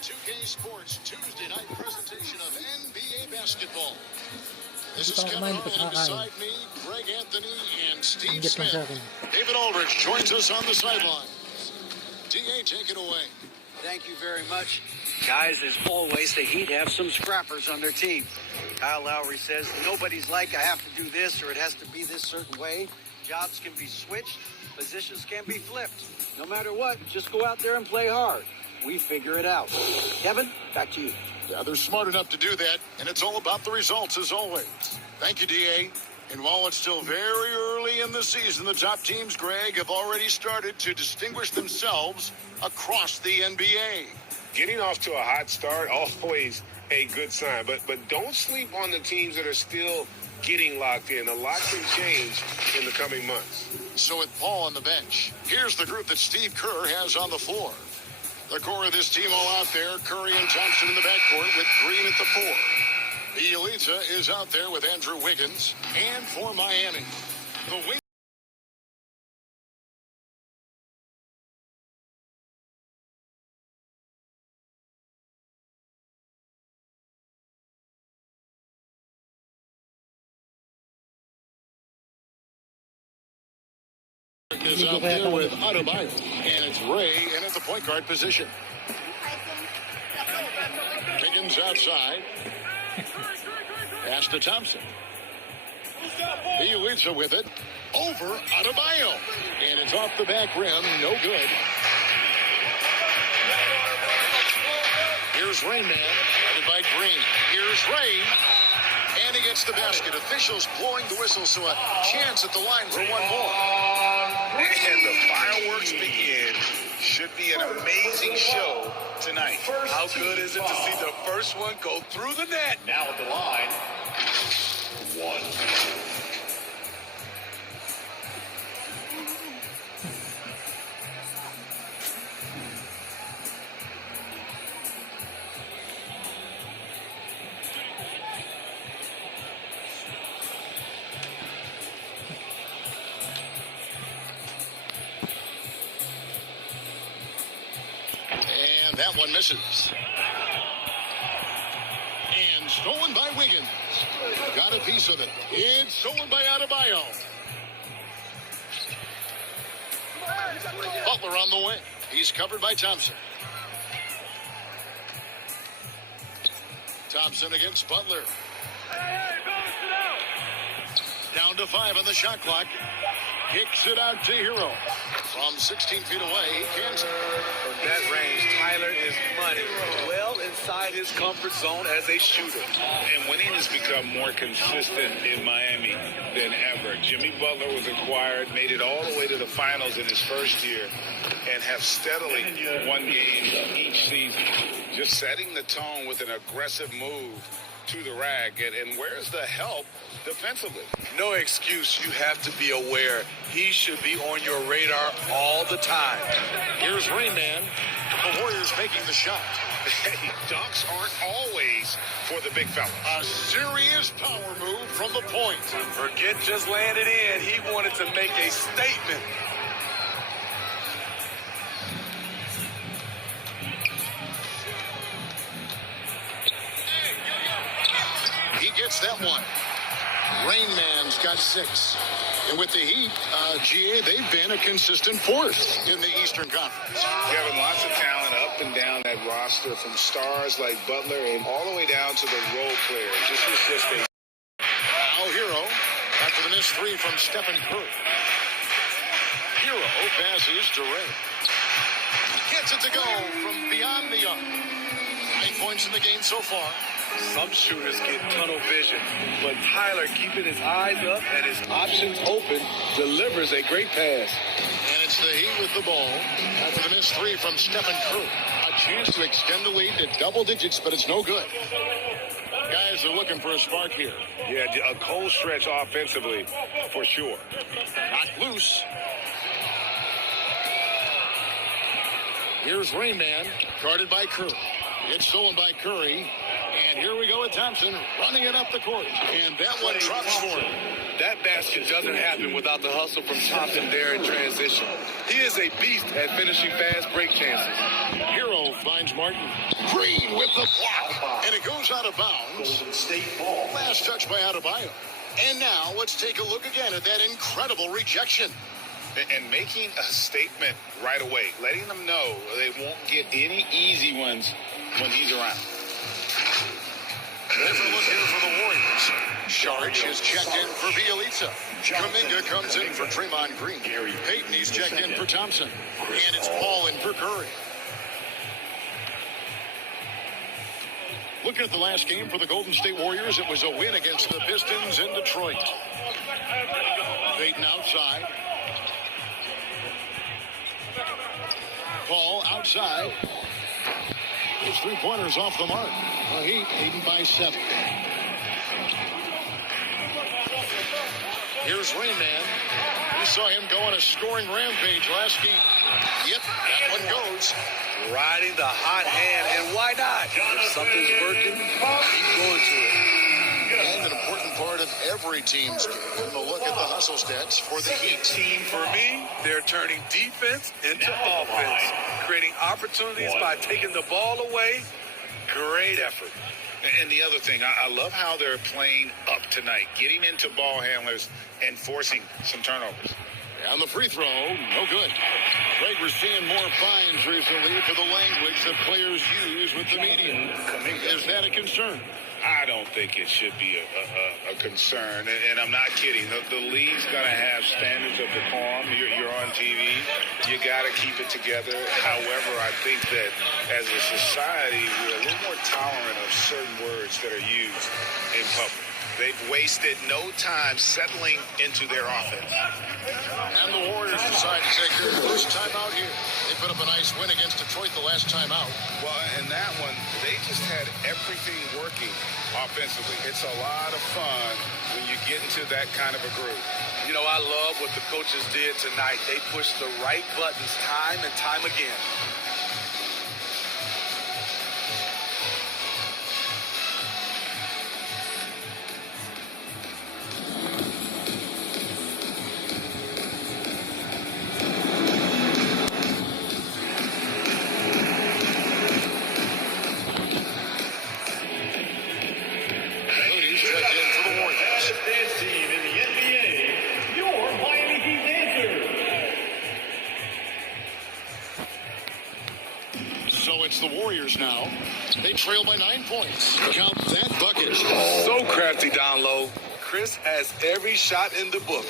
2K Sports Tuesday night presentation of NBA basketball. This is Kevin Harlan beside me, Greg Anthony, and Steve Smith. David Aldridge joins us on the sidelines. D.A., take it away. Thank you very much. Guys, as always, the Heat have some scrappers on their team. Kyle Lowry says nobody's like, I have to do this or it has to be this certain way. Jobs can be switched. Positions can be flipped. No matter what, just go out there and play hard. We figure it out. Kevin, back to you. Yeah, they're smart enough to do that, and it's all about the results as always. Thank you, D.A. And while it's still very early in the season, the top teams, Greg, have already started to distinguish themselves across the NBA. Getting off to a hot start, always a good sign. But don't sleep on the teams that are still getting locked in. A lot can change in the coming months. So with Paul on the bench, here's the group that Steve Kerr has on the floor. The core of this team all out there, Curry and Thompson in the backcourt with Green at the 4. Bjelica is out there with Andrew Wiggins. And for Miami, the wing is out there with Adebayo, and it's Ray in at the point guard position. Higgins outside. Pass to Thompson. Bjelica with it. Over Adebayo. And it's off the back rim. No good. Here's Rain Man, headed by Green. Here's Ray. And he gets the basket. Officials blowing the whistle, so a chance at the line for one more. And the fireworks begin. Should be an amazing show tonight. How good is it to see the first one go through the net? Now at the line, one. That one misses. And stolen by Wiggins. Got a piece of it. It's stolen by Adebayo. Butler on the wing. He's covered by Thompson. Thompson against Butler. Down to 5 on the shot clock. Kicks it out to Hero. From 16 feet away, he can't. From that range, Tyler is money. Well inside his comfort zone as a shooter. And winning has become more consistent in Miami than ever. Jimmy Butler was acquired, made it all the way to the finals in his first year, and have steadily won games each season. Just setting the tone with an aggressive move to the rack. And where's the help defensively? No excuse. You have to be aware. He should be on your radar all the time. Here's Rain Man. The Warriors making the shot. Hey, dunks aren't always for the big fella. A serious power move from the point. Forget just laying it in. He wanted to make a statement. He gets that one. Rain Man's got 6. And with the Heat, GA, they've been a consistent force in the Eastern Conference. Kevin, lots of talent up and down that roster, from stars like Butler and all the way down to the role players. This is just a... Now Hero, after the missed 3 from Stephen Curry. Hero passes to Ray. Gets it to go from beyond the arc. 9 points in the game so far. Some shooters get tunnel vision, but Tyler, keeping his eyes up and his options open, delivers a great pass. And it's the Heat with the ball after the missed 3 from Stephen Curry. A chance to extend the lead to double digits, but it's no good. Guys are looking for a spark here. Yeah, a cold stretch offensively, for sure. Knocked loose. Here's Rain Man, guarded by Curry. It's stolen by Curry. And here we go with Thompson running it up the court. And that one drops for him. That basket doesn't happen without the hustle from Thompson there in transition. He is a beast at finishing fast break chances. Hero finds Martin. Green with the block. And it goes out of bounds. Golden State ball. Last touch by Adebayo. And now let's take a look again at that incredible rejection. And making a statement right away, letting them know they won't get any easy ones when he's around. Different look here for the Warriors. Saric is checked in for Bielitsa. Kuminga comes in for Draymond Green. Payton, he's checked in for Thompson. And it's Paul in for Curry. Looking at the last game for the Golden State Warriors, it was a win against the Pistons in Detroit. Payton outside. Paul outside. His three-pointers off the mark. The Heat leading by 7. Here's Rain Man. We saw him go on a scoring rampage last game. Yep, that one goes. Riding the hot hand, and why not? If something's working, keep going to it. And an important part of every team's game, a look at the hustle stats for the Heat. Team, for me, they're turning defense into offense, creating opportunities by taking the ball away. Great effort. And the other thing, I love how they're playing up tonight, getting into ball handlers and forcing some turnovers. On the free throw, no good. Greg, we're seeing more fines recently for the language that players use with the media. Is that a concern? I don't think it should be a concern, and I'm not kidding. The league's going to have standards of decorum. You're on TV. You got to keep it together. However, I think that as a society, we're a little more tolerant of certain words that are used in public. They've wasted no time settling into their offense. And the Warriors decide to take their first time out here. They put up a nice win against Detroit the last time out. Well, in that one, they just had everything working offensively. It's a lot of fun when you get into that kind of a groove. You know, I love what the coaches did tonight. They pushed the right buttons time and time again. The Warriors now. They trail by 9 points. Count that bucket. So crafty down low. Chris has every shot in the book.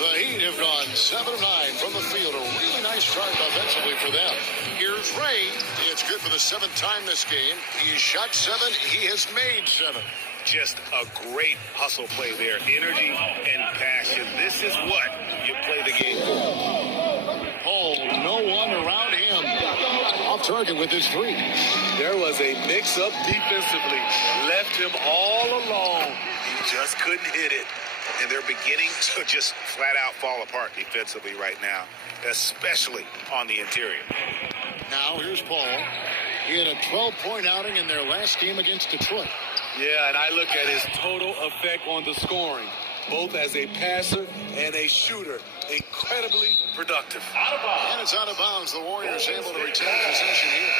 The Heat have gone 7 of 9 from the field. A really nice start offensively for them. Here's Ray. It's good for the 7th time this game. He's shot 7. He has made 7. Just a great hustle play there. Energy and passion. This is what you play the game for. Oh, no one around him. Off target with his 3. There was a mix-up defensively. Left him all alone. He just couldn't hit it. And they're beginning to just flat out fall apart defensively right now, especially on the interior. Now here's Paul. He had a 12-point outing in their last game against Detroit. Yeah, and I look at his total effect on the scoring, both as a passer and a shooter. Incredibly productive. And it's out of bounds. The Warriors able to retain possession here.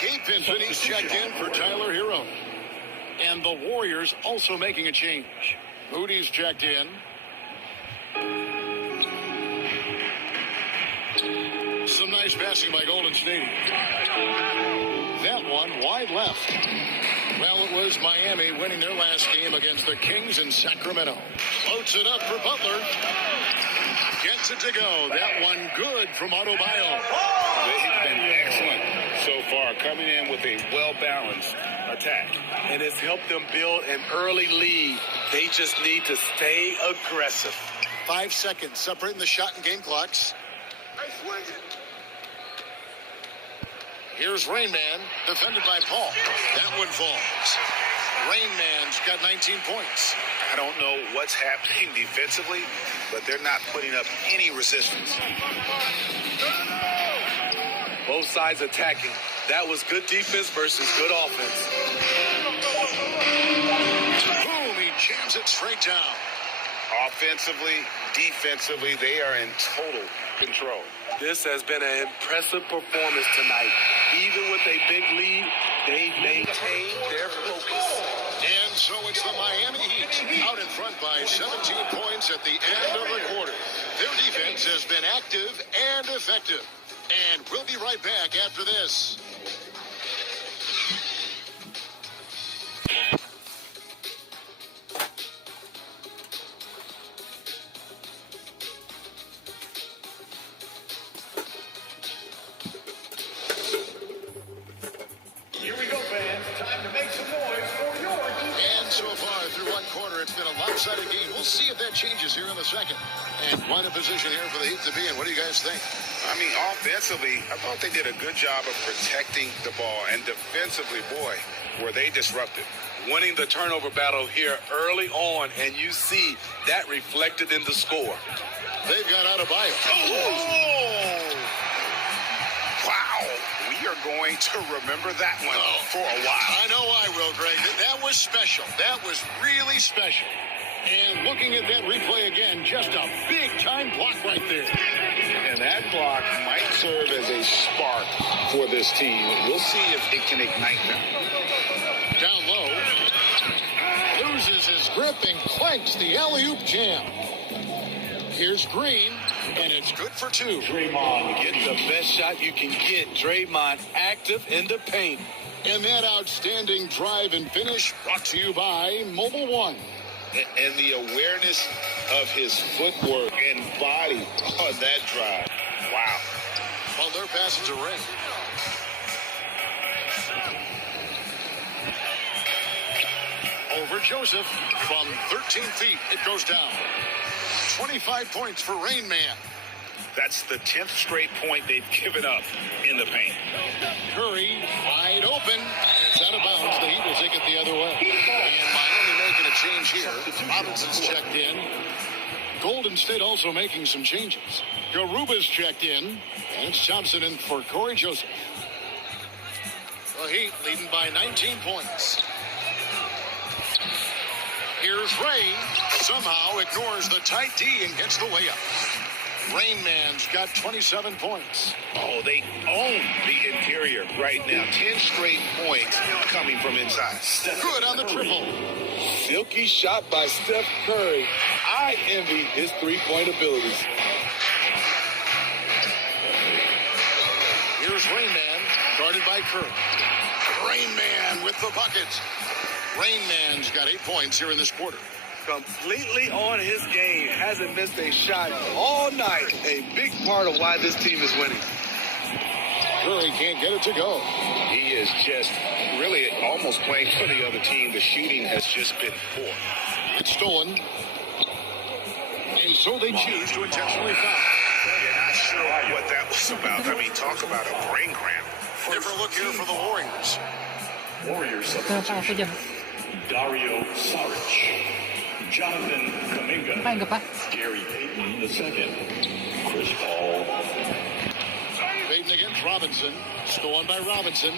Gabe Vincent, he's checked in for Tyler Hero. And the Warriors also making a change. Moody's checked in. Some nice passing by Golden State. That one wide left. Well, it was Miami winning their last game against the Kings in Sacramento. Floats it up for Butler. Gets it to go. That one good from Adebayo. They've been excellent so far, coming in with a well-balanced attack. And it's helped them build an early lead. They just need to stay aggressive. 5 seconds separating the shot and game clocks. Here's Rain Man, defended by Paul. That one falls. Rain Man's got 19 points. I don't know what's happening defensively, but they're not putting up any resistance. Both sides attacking. That was good defense versus good offense. Boom, he jams it straight down. Offensively, defensively, they are in total control. This has been an impressive performance tonight. Even with a big lead, They maintain their focus. And so it's the Miami Heat out in front by 17 points at the end of the quarter. Their defense has been active and effective. And we'll be right back after this. Here we go, fans. Time to make some noise for your And so far through one quarter, it's been a lopsided game. We'll see if that changes here in the second. And quite a position here for the Heat to be in. What do you guys think? I mean, offensively, I thought they did a good job of protecting the ball. And defensively, boy, were they disruptive. Winning the turnover battle here early on, and you see that reflected in the score. They've got out of bio. Oh! Wow. We are going to remember that one for a while. I know I will, Greg. That was special. That was really special. And looking at that replay again, just a big-time block right there. And that block might serve as a spark for this team. We'll see if it can ignite them. Down low. Loses his grip and clanks the alley-oop jam. Here's Green, and it's good for two. Draymond Get the best shot you can get. Draymond active in the paint. And that outstanding drive and finish brought to you by Mobile One. And the awareness of his footwork and body on that drive. Wow. Well, their passes are ring. Over Joseph from 13 feet. It goes down. 25 points for Rain Man. That's the 10th straight point they've given up in the paint. Curry wide open. And it's out of bounds. The Heat will take it the other way. And Miami making a change here. Robinson's checked in. Golden State also making some changes. Garuba's checked in. And it's Thompson in for Corey Joseph. The Heat leading by 19 points. Here's Ray. Somehow ignores the tight D and gets the layup. Rain Man's got 27 points. Oh, they own the interior right now. 10 straight points coming from inside. Good on the triple. Silky shot by Steph Curry. I envy his three-point abilities. Here's Rain Man, guarded by Curry. Rain Man with the bucket. Rain Man's got 8 points here in this quarter. Completely on his game. Hasn't missed a shot all night. A big part of why this team is winning. Curry can't get it to go. He is just really almost playing for the other team. The shooting has just been poor. It's stolen. And so they choose to intentionally foul. Yeah, not sure what that was about. I mean, talk about a brain cramp. Different look here for the Warriors. Warriors Kenapa aku substitution. jam? Dario Saric. Jonathan Kuminga. Main ka pa? Gary Payton II. Chris Paul. Payton against Robinson. Stolen by Robinson.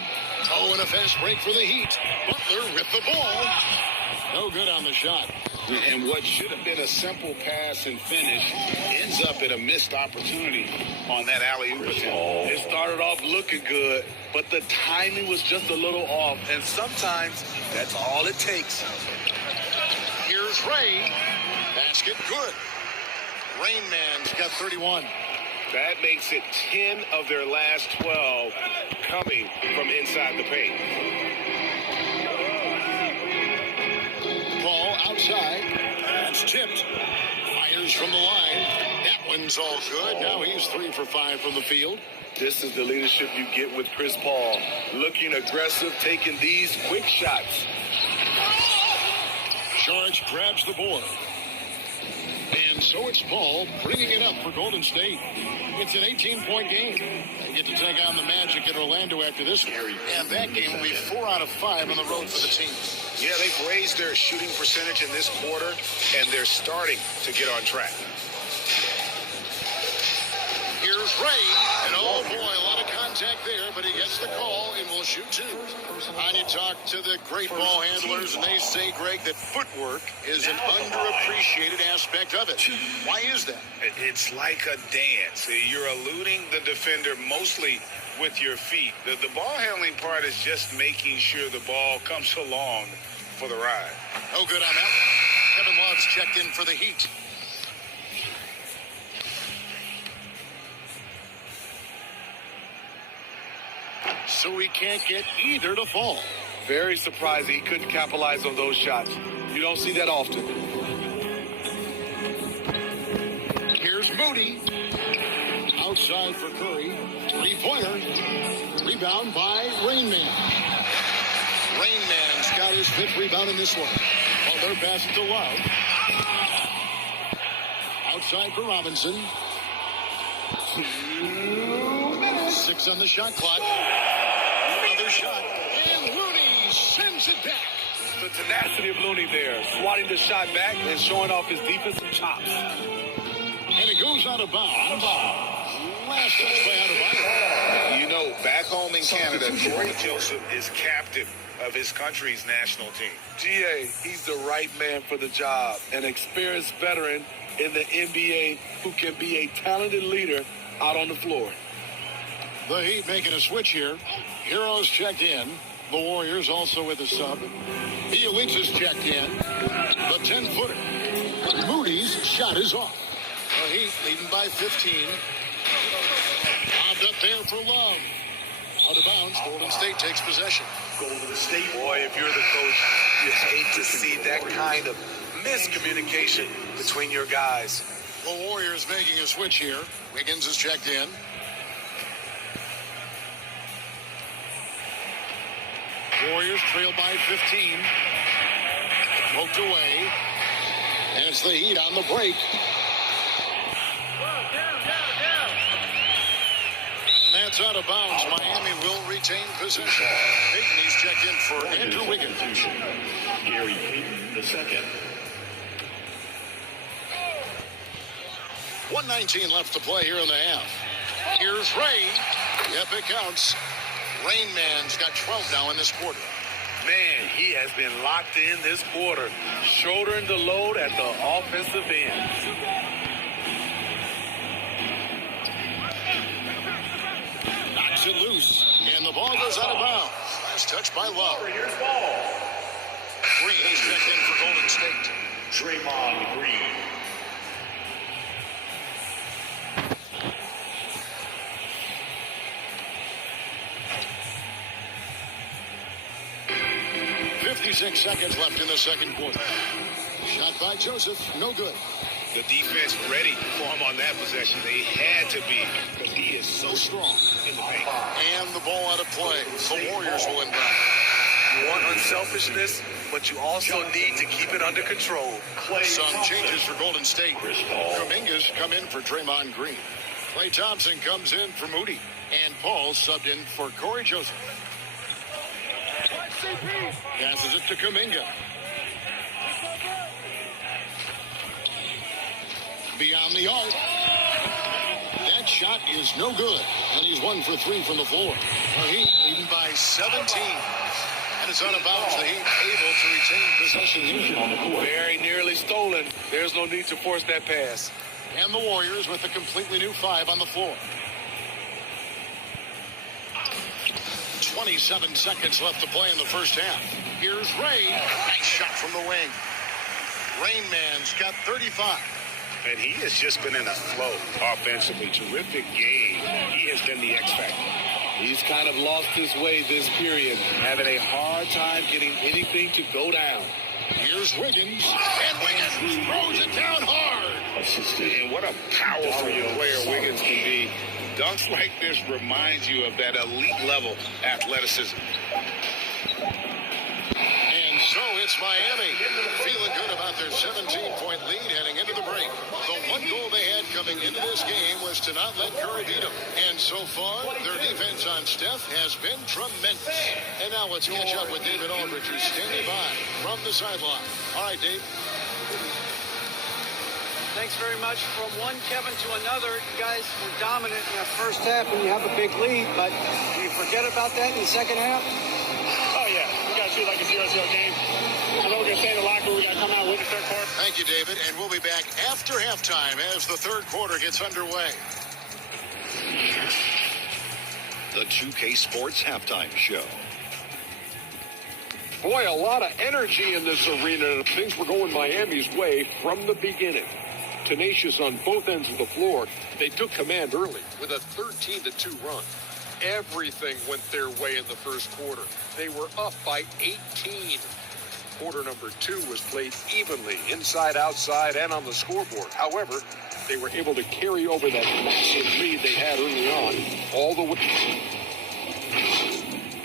Oh, and a fast break for the Heat. Butler with the ball. No good on the shot. And what should have been a simple pass and finish ends up at a missed opportunity on that alley-oop attempt. It started off looking good, but the timing was just a little off. And sometimes that's all it takes. Here's Ray. Basket good. Rain Man's got 31. That makes it 10 of their last 12 coming from inside the paint. Ball outside. That's tipped. Fires from the line. That one's all good. Now he's 3 for 5 from the field. This is the leadership you get with Chris Paul. Looking aggressive, taking these quick shots. Saric grabs the board. And so it's Paul bringing it up for Golden State. It's an 18-point game. They get to take on the Magic in Orlando after this one. And that game will be 4 out of 5 on the road for the team. Yeah, they've raised their shooting percentage in this quarter, and they're starting to get on track. Here's Ray, and oh boy, a lot of contact there, but he gets the call and will shoot 2. And you talk to the great ball handlers, and they say, Greg, that footwork is an underappreciated aspect of it. Why is that? It's like a dance. You're eluding the defender mostly with your feet. The ball handling part is just making sure the ball comes along for the ride. No good on that one. Kevin Love's checked in for the Heat. So he can't get either to fall. Very surprising he couldn't capitalize on those shots. You don't see that often. Here's Moody. Outside for Curry. Three-pointer. Rebound by Rain Man. Rain Man's got his fifth rebound in this one. Well, they're passing to Love. Outside for Robinson. 2 minutes. 6 on the shot clock. Another shot. And Looney sends it back. The tenacity of Looney there, swatting the shot back and showing off his defensive chops. And it goes out of bounds. Last touch by Adebayo. You know, back home in Canada, Corey Joseph is captain of his country's national team. GA, he's the right man for the job. An experienced veteran in the NBA who can be a talented leader out on the floor. The Heat making a switch here. Heroes checked in. The Warriors also with a sub. Bielitsa's checked in. The 10-footer. Moody's shot is off. The Heat leading by 15. Bobbed up there for Love. Out of bounds. Golden State takes possession. Golden State. Boy, if you're the coach, you hate to see that kind of miscommunication between your guys. The Warriors making a switch here. Wiggins is checked in. Warriors trail by 15. Poked away. And it's the Heat on the break. And that's out of bounds. Miami will retain possession. Payton, he's checked in for Andrew Wiggins. Gary Payton II. 1:19 left to play here in the half. Here's Ray. Yep, it counts. Rain Man's got 12 now in this quarter. Man, he has been locked in this quarter, shouldering the load at the offensive end. Knocks it loose, and the ball goes out of bounds. Last touch by Love. Here's ball. Green is checked in for Golden State. Draymond Green. Seconds left in the second quarter. Shot by Joseph, no good. The defense ready for him on that possession. They had to be, because he is so strong in the paint. And the ball out of play. The Warriors will inbound. You want unselfishness, but you also need to keep it under control. Some changes for Golden State. Chris Paul. Kuminga's come in for Draymond Green. Klay Thompson comes in for Moody. And Paul subbed in for Corey Joseph. Passes it to Kuminga. Beyond the arc. That shot is no good. And he's 1 for 3 from the floor. The Heat leading by 17. And it's out of bounds. The Heat able to retain possession here. Very nearly stolen. There's no need to force that pass. And the Warriors with a completely new 5 on the floor. 27 seconds left to play in the first half. Here's Ray. Nice shot from the wing. Rain Man's got 35. And he has just been in a flow offensively. Terrific game. He has been the X factor. He's kind of lost his way this period, having a hard time getting anything to go down. Here's Wiggins. And Wiggins throws it down hard. And what a powerful player Wiggins can be. Dunks like this reminds you of that elite level athleticism. And so it's Miami feeling good about their 17-point lead heading into the break. The one goal they had coming into this game was to not let Curry beat them. And so far, their defense on Steph has been tremendous. And now let's catch up with David Aldridge, who's standing by from the sideline. All right, Dave. Thanks very much. From one Kevin to another, you guys were dominant in the first half when you have a big lead, but do you forget about that in the second half? Oh, yeah. We got to shoot like a 0-0 game. I know we're going to stay in the locker room. We got to come out with the third quarter. Thank you, David. And we'll be back after halftime as the third quarter gets underway. the 2K Sports Halftime Show. Boy, a lot of energy in this arena. Things were going Miami's way from the beginning. Tenacious on both ends of the floor. They took command early with a 13-2 run. Everything went their way in the first quarter. They were up by 18. Quarter number 2 was played evenly, inside, outside, and on the scoreboard. However, they were able to carry over that massive lead they had early on all the way.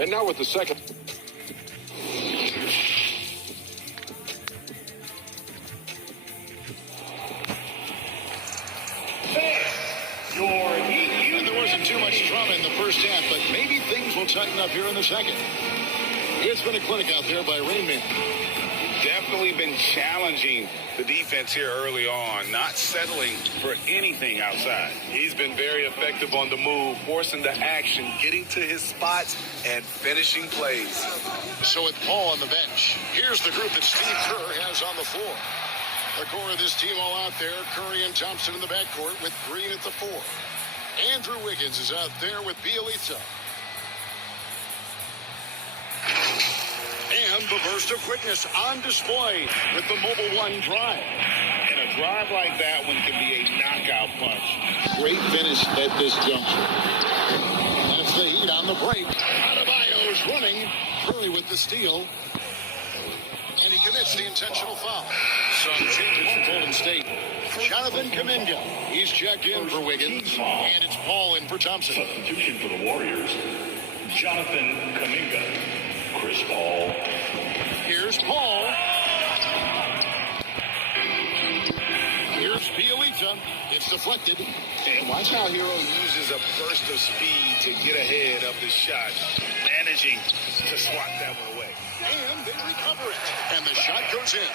And now with the second. And there wasn't too much drama in the first half, but maybe things will tighten up here in the second. It's been a clinic out there by Rain Man. Definitely been challenging the defense here early on, not settling for anything outside. He's been very effective on the move, forcing the action, getting to his spots, and finishing plays. So with Paul on the bench, here's the group that Steve Kerr has on the floor. The core of this team all out there, Curry and Thompson in the backcourt with Green at the 4. Andrew Wiggins is out there with Bielitsa. And the burst of quickness on display with the Mobile One drive. And a drive like that one can be a knockout punch. Great finish at this juncture. That's the Heat on the break. Adebayo's running. Curry with the steal. And he commits the intentional foul. Some changes for Golden State. Jonathan Kuminga. He's checked in for Wiggins. And it's Paul in for Thompson. Substitution for the Warriors, Jonathan Kuminga. Chris Paul. Here's Paul. Here's Bielitsa. It's deflected. And watch how Hero uses a burst of speed to get ahead of the shot, managing to swat that one away. And they recover it. And the shot goes in.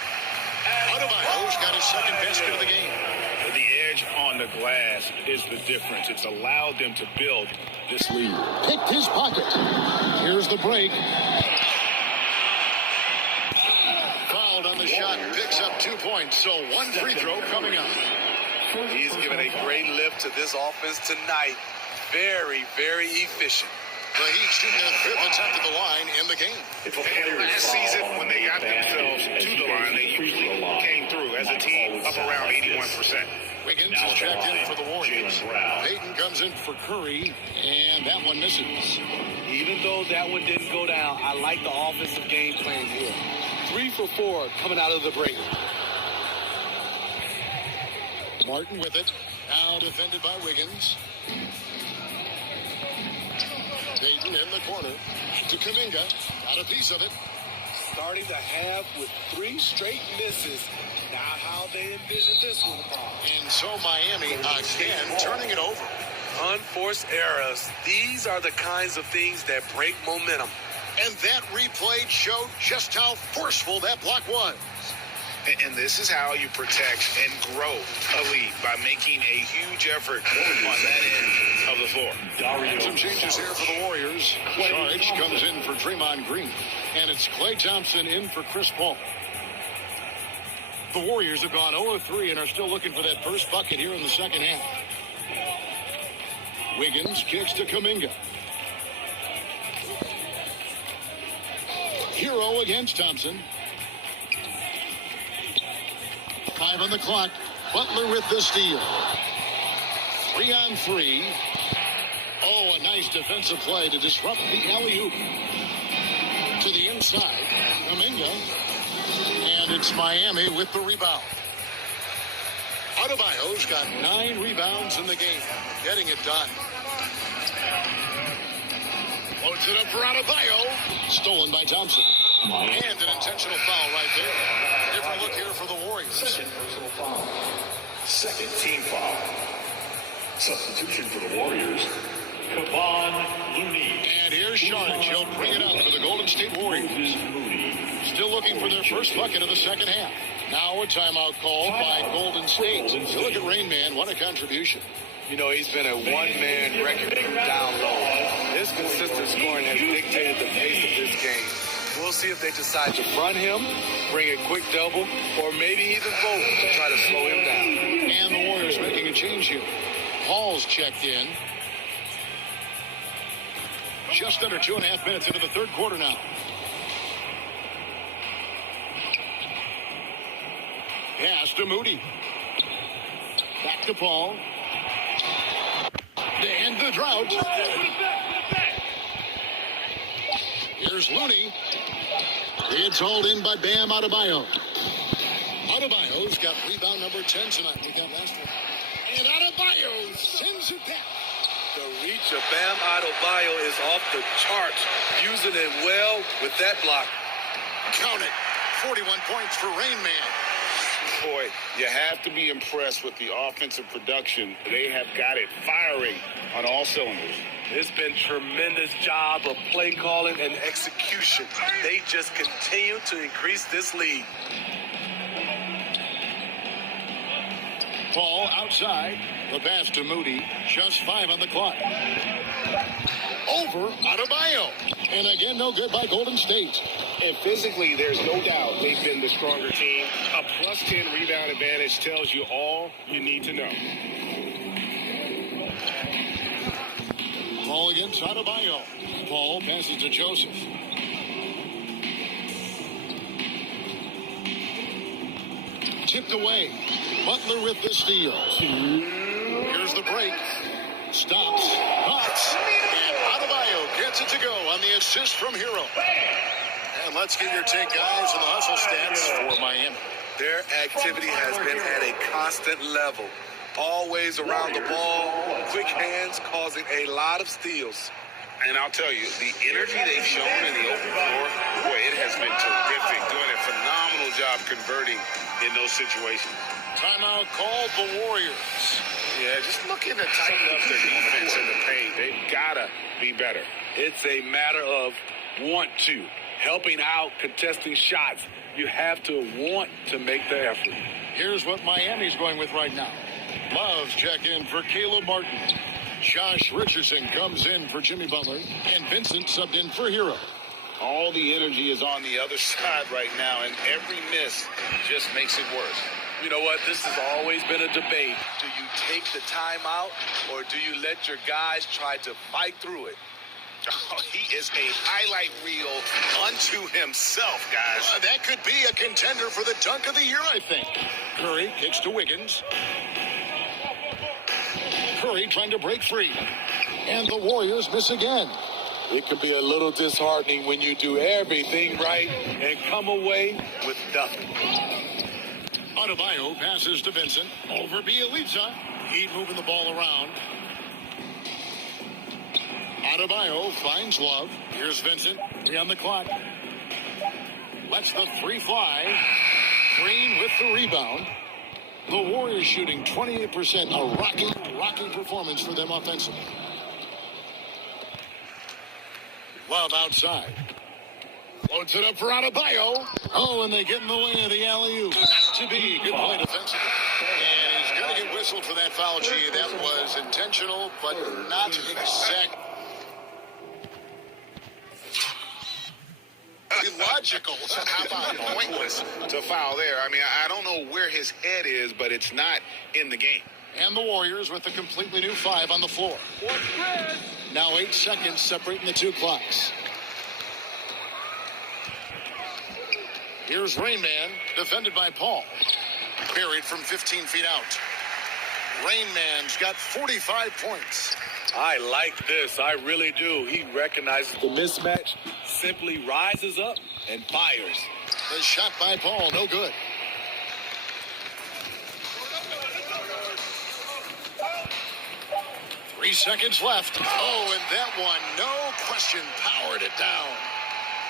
Adebayo's got his second basket of the game. The edge on the glass is the difference. It's allowed them to build this lead. Picked his pocket. Here's the break. Fouled on the shot. Picks up 2 points. So one free throw coming up. He's given a great lift to this offense tonight. Very, very efficient. The Heat shooting their 5th attempt at the line in the game. Last season, when they got themselves to the line, they usually came through as a team up around 81%. Wiggins is checked in for the Warriors. Payton comes in for Curry, and that one misses. Even though that one didn't go down, I like the offensive game plan here. 3 for 4 coming out of the break. Martin with it. Now defended by Wiggins. Payton in the corner to Kuminga. Got a piece of it. Starting the half with 3 straight misses. Not how they envisioned this one. And so Miami again turning it over. Unforced errors. These are the kinds of things that break momentum. And that replay showed just how forceful that block was. And this is how you protect and grow a lead, by making a huge effort on that end of the floor. Some changes here for the Warriors. Charge comes in for Draymond Green. And it's Klay Thompson in for Chris Paul. The Warriors have gone 0-3 and are still looking for that first bucket here in the second half. Wiggins kicks to Kuminga. Hero against Thompson. 5 on the clock. Butler with the steal. 3 on 3. Oh, a nice defensive play to disrupt the alley-oop. To the inside. Kuminga. And it's Miami with the rebound. Adebayo's got 9 rebounds in the game. Getting it done. Loads it up for Adebayo. Stolen by Thompson. And an intentional foul right there. Different look here for the Warriors. Second personal foul. Second team foul. Substitution for the Warriors, Kevon Looney. And here's Sharge. He'll bring it up for the Golden State Warriors. Still looking for their first bucket of the second half. Now a timeout called by Golden State. So look at Rain Man. What a contribution. You know, he's been a one-man wrecking crew down low. His consistent scoring has dictated the pace of this game. We'll see if they decide to front him, bring a quick double, or maybe even both to try to slow him down. And the Warriors making a change here. Paul's checked in. Just under 2.5 minutes into the third quarter now. Pass to Moody. Back to Paul. To end the drought. Here's Looney. It's hauled in by Bam Adebayo. Adebayo's got rebound number 10 tonight. He got last one. And Adebayo sends it back. The reach of Bam Adebayo is off the charts. Using it well with that block. Count it. 41 points for Rain Man. Boy, you have to be impressed with the offensive production. They have got it firing on all cylinders. It's been tremendous job of play calling and execution. They just continue to increase this lead. Paul outside. The pass to Moody. Just 5 on the clock. Over Adebayo. And again, no good by Golden State. And physically, there's no doubt they've been the stronger team. A plus 10 rebound advantage tells you all you need to know. Paul against Adebayo. Paul passes to Joseph. Tipped away. Butler with the steal. Here's the break. Stops. Pops. And Adebayo gets it to go on the assist from Hero. And let's get your take, guys, on the hustle stats for Miami. Their activity has been at a constant level. Always around the ball, quick hands causing a lot of steals. And I'll tell you, the energy they've shown in the open floor, boy, it has been terrific. Doing a phenomenal job converting in those situations. Timeout called the Warriors. Yeah, just looking to tighten up their defense in the paint. They've got to be better. It's a matter of want to. Helping out, contesting shots. You have to want to make the effort. Here's what Miami's going with right now. Love check in for Caleb Martin. Josh Richardson comes in for Jimmy Butler. And Vincent subbed in for Hero. All the energy is on the other side right now, and every miss just makes it worse. You know what? This has always been a debate. Do you take the timeout, or do you let your guys try to fight through it? Oh, he is a highlight reel unto himself, guys. That could be a contender for the dunk of the year, I think. Curry kicks to Wiggins. Curry trying to break free. And the Warriors miss again. It can be a little disheartening when you do everything right and come away with nothing. Adebayo passes to Vincent. Over Bielitsa. Heat moving the ball around. Adebayo finds Love. Here's Vincent. 3 on the clock. Lets the three fly. Green with the rebound. The Warriors shooting 28%. A rocky performance for them offensively. Love outside. Floats it up for Adebayo. Oh, and they get in the way of the alley-oop. Not to be. Good play defensively. And he's going to get whistled for that foul, G. That was intentional, but not exact. Illogical. How about pointless to foul there? I mean, I don't know where his head is, but it's not in the game. And the Warriors with a completely new 5 on the floor. Now 8 seconds separating the two clocks. Here's Rain Man, defended by Paul. Buried from 15 feet out. Rain Man's got 45 points. I like this. I really do. He recognizes the mismatch, simply rises up and fires. The shot by Paul, no good. Three seconds left. Oh, and that one, no question, powered it down.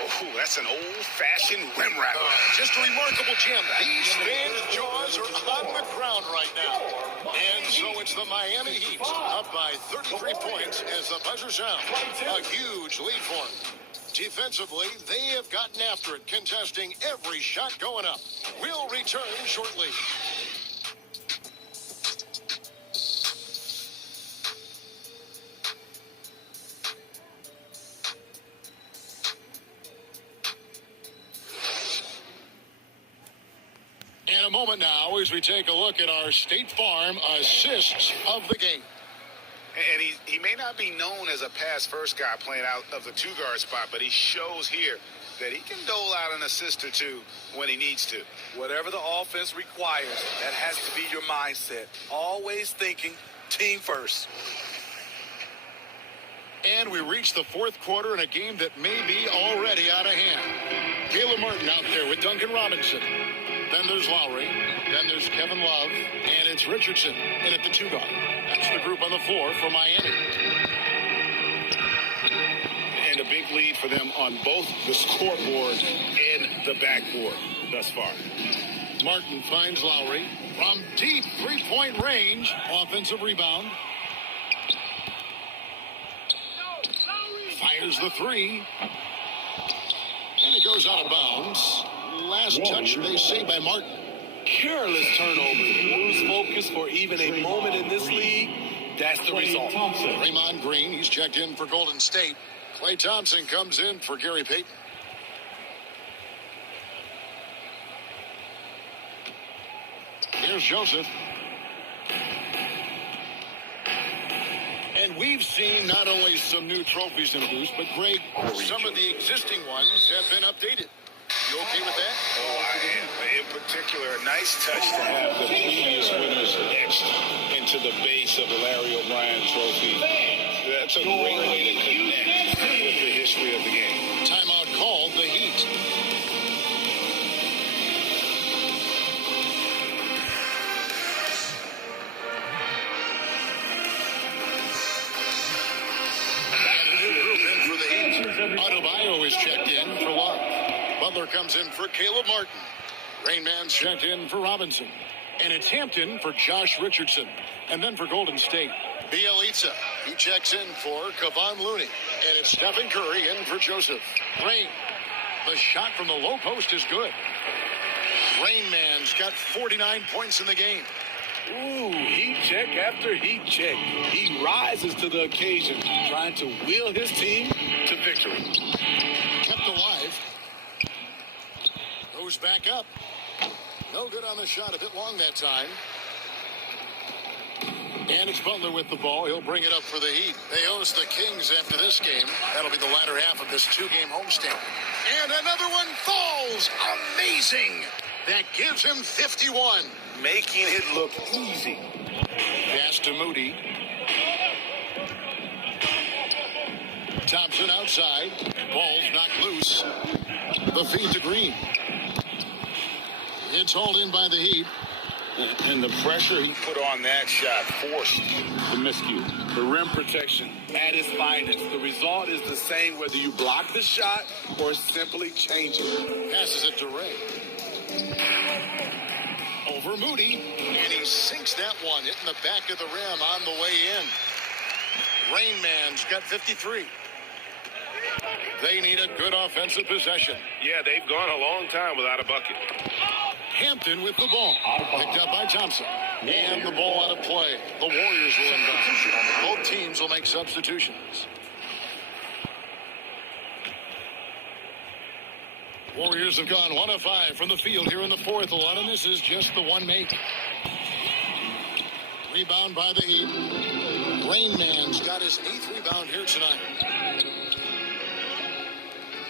Oh, that's an old-fashioned rim wrap. Just a remarkable gem. These fans' jaws are on the ground right now. And so it's the Miami Heat up by 33 points as the buzzer sounds. A huge lead for them. Defensively, they have gotten after it, contesting every shot going up. We'll return shortly. In a moment now, as we take a look at our State Farm assists of the game. And he may not be known as a pass-first guy playing out of the two-guard spot, but he shows here that he can dole out an assist or two when he needs to. Whatever the offense requires, that has to be your mindset. Always thinking team first. And we reach the fourth quarter in a game that may be already out of hand. Caleb Martin out there with Duncan Robinson. Then there's Lowry. Then there's Kevin Love. And it's Richardson in at the two-guard. That's the group on the floor for Miami. And a big lead for them on both the scoreboard and the backboard thus far. Martin finds Lowry from deep three-point range. Offensive rebound. Fires the three. And it goes out of bounds. Last touch, they say, by Martin. Careless turnover. Lose focus for even a moment in this league. That's the result. Draymond Green, he's checked in for Golden State. Klay Thompson comes in for Gary Payton. Here's Joseph. And we've seen not only some new trophies introduced, but Greg, some of the existing ones have been updated. You okay with that? Oh, I am. In particular, a nice touch to have the previous winners etched into the base of the Larry O'Brien trophy. That's a great way to connect with the history of the game. Timeout called, the Heat. Adebayo is checked in for Love. Butler comes in for Caleb Martin. Rainman's checked in for Robinson. And it's Hampton for Josh Richardson. And then for Golden State, Bielitsa. He checks in for Kevon Looney. And it's Stephen Curry in for Joseph. Rain. The shot from the low post is good. Rainman's got 49 points in the game. Ooh, heat check after heat check. He rises to the occasion, trying to wheel his team to victory. Kept alive. Goes back up. No good on the shot. A bit long that time. And it's Butler with the ball. He'll bring it up for the Heat. They host the Kings after this game. That'll be the latter half of this two-game homestand. And another one falls. Amazing. That gives him 51. Making it look easy. Pass to Moody. Thompson outside. Ball's knocked loose. The feed to Green. It's hauled in by the Heat. And the pressure he put on that shot forced the miscue. The rim protection at its finest. The result is the same whether you block the shot or simply change it. Passes it to Ray. Over Moody. And he sinks that one, hitting the back of the rim on the way in. Rainman's got 53. They need a good offensive possession. Yeah, they've gone a long time without a bucket. Hampton with the ball. Picked up by Thompson. And the ball out of play. The Warriors will inbound. Both teams will make substitutions. Warriors have gone 1 of 5 from the field here in the fourth. A lot of this is just the one make. Rebound by the Heat. Rainman's got his 8th rebound here tonight.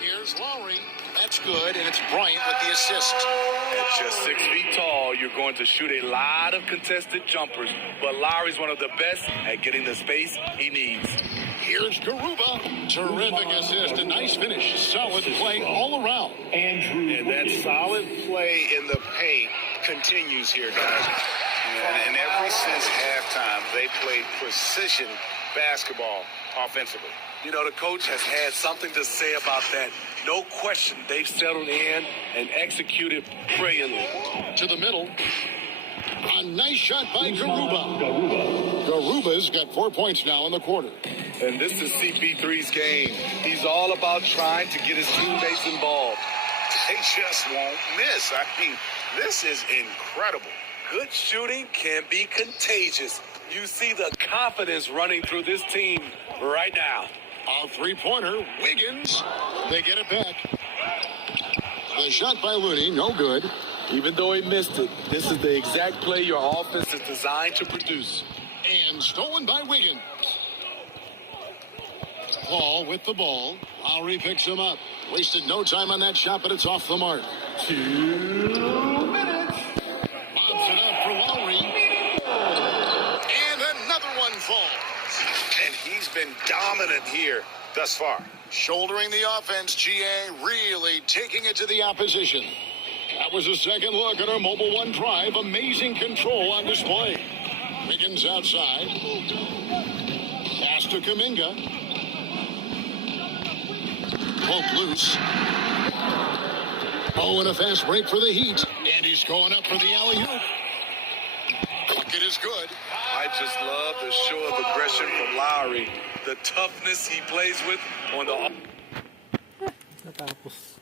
Here's Lowry. That's good, and it's Bryant with the assist. At just 6 feet tall, you're going to shoot a lot of contested jumpers, but Lowry's one of the best at getting the space he needs. Here's Garuba. Terrific assist. A nice finish. Solid play all around. And that solid play in the paint continues here, guys. And ever since halftime, they played precision basketball offensively. You know, the coach has had something to say about that. No question, they've settled in and executed brilliantly. To the middle. A nice shot by Garuba. Garuba's got 4 points now in the quarter. And this is CP3's game. He's all about trying to get his teammates involved. They just won't miss. I mean, this is incredible. Good shooting can be contagious. You see the confidence running through this team right now. A three-pointer, Wiggins. They get it back. The shot by Looney, no good. Even though he missed it, this is the exact play your offense is designed to produce. And stolen by Wiggins. Paul with the ball. Lowry picks him up. Wasted no time on that shot, but it's off the mark. 2 minutes. Bobs it up for Lowry. And another one falls. And he's been dominant here thus far. Shouldering the offense, GA really taking it to the opposition. That was a second look at our Mobile One drive. Amazing control on display. Wiggins outside. Pass to Kuminga. Poke loose. Oh, and a fast break for the Heat. And he's going up for the alley-oop. Bucket is good. I just love the show of aggression from Lowry. The toughness he plays with on the... Natapos.